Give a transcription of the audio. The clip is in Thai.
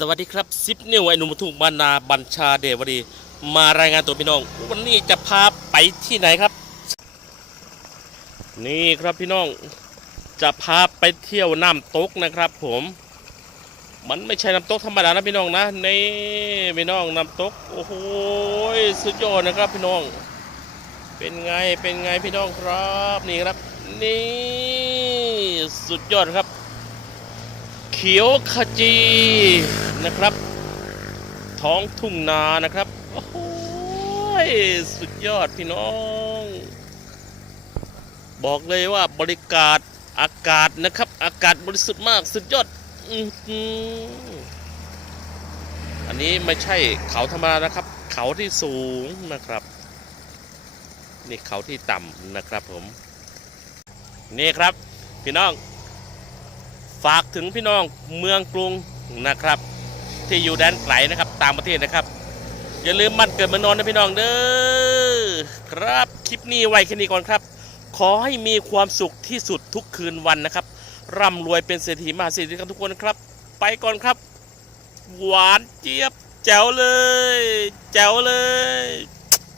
สวัสดีครับซิปนิวไอหนุ่มทุกบรรณาบัญชาเดวดี มารายงานตัวพี่น้อง วันนี้จะพาไปที่ไหนครับ นี่ครับพี่น้องจะพาไปเที่ยวน้ำตกนะครับ ผม มันไม่ใช่น้ำตกธรรมดานะพี่น้องนะนี่พี่น้องน้ำตกโอ้โหสุดยอดนะครับพี่น้อง เป็นไงเป็นไงพี่น้องครับนี่ครับ นี่สุดยอดครับ เขียวขจีนะครับ ท้องทุ่งนานะครับ โอ้โหสุดยอดพี่น้อง บอกเลยว่าบริการอากาศนะครับ อากาศบริสุทธิ์มากสุดยอดอันนี้ไม่ใช่เขาธรรมดานะครับ เขาที่สูงนะครับ นี่เขาที่ต่ำนะครับผม นี่ครับ พี่น้อง ฝากถึงพี่น้องเมืองกรุงนะครับ ที่อยู่แดนไกลนะครับต่างประเทศนะครับ อย่าลืมมันเกิดมานอนนะพี่น้องเด้อครับคลิปนี้ไว้แค่นี้ก่อนครับ ขอให้มีความสุขที่สุดทุกคืนวันนะครับ ร่ำรวยเป็นเศรษฐีมหาเศรษฐีกันทุกคนครับ ไปก่อนครับ หวานเจี๊ยบแจ๋วเลย แจ๋วเลย